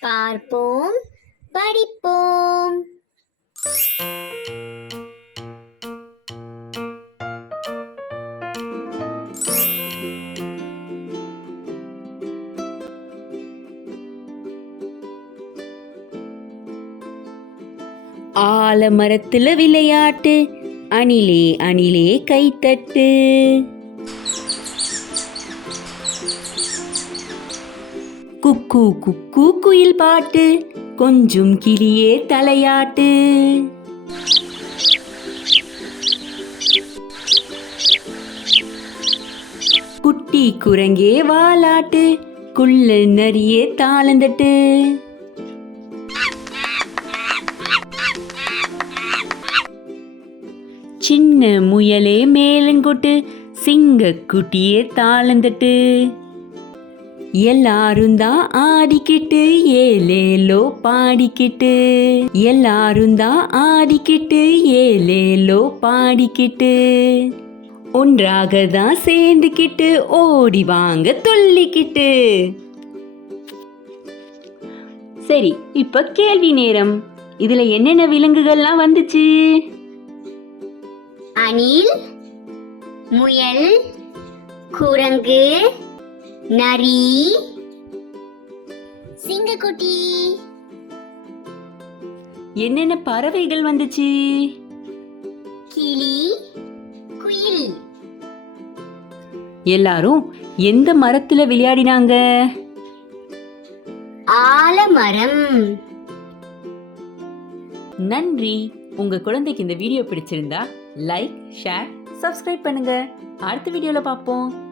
பார்ப்போம் படிப்போம். ஆலமரத்துல விளையாட்டு அணிலே அணிலே கைத்தட்டு. குக்கு குக்கு குயில் பாட்டு கொஞ்சம் கிளியே தலையாட்டு. குட்டி குரங்கே வாலாட்டு குள்ள நரியே தாளந்தட்டு. சின்ன முயலே மேலங்கொட்டு சிங்க குட்டியே தாளந்தட்டு. எல்லாரும் தான் ஆடிக்கிட்டு ஏலேலோ பாடிக்கிட்டு. எல்லாரும் தான் ஆடிக்கிட்டு ஏலேலோ பாடிக்கிட்டு. ஒன்றாக தான் சேர்ந்துக்கிட்டு ஓடி வாங்க துள்ளிக்கிட்டு சரி இப்ப கேள்வி நேரம். இதுல என்னென்ன விலங்குகள்லாம் வந்துச்சு? அணில் முயல் குரங்கு நரி. சிங்கக்குட்டி. என்னென்ன பறவைகள் வந்துச்சு? கிளி குயில். எல்லாரும் எந்த மரத்துல விளையாடினாங்க? ஆலமரம். நன்றி. உங்க குழந்தைக்கு இந்த வீடியோ பிடிச்சிருந்தா லைக் ஷேர் சப்ஸ்கிரைப் பண்ணுங்க. அடுத்த வீடியோல பார்ப்போம்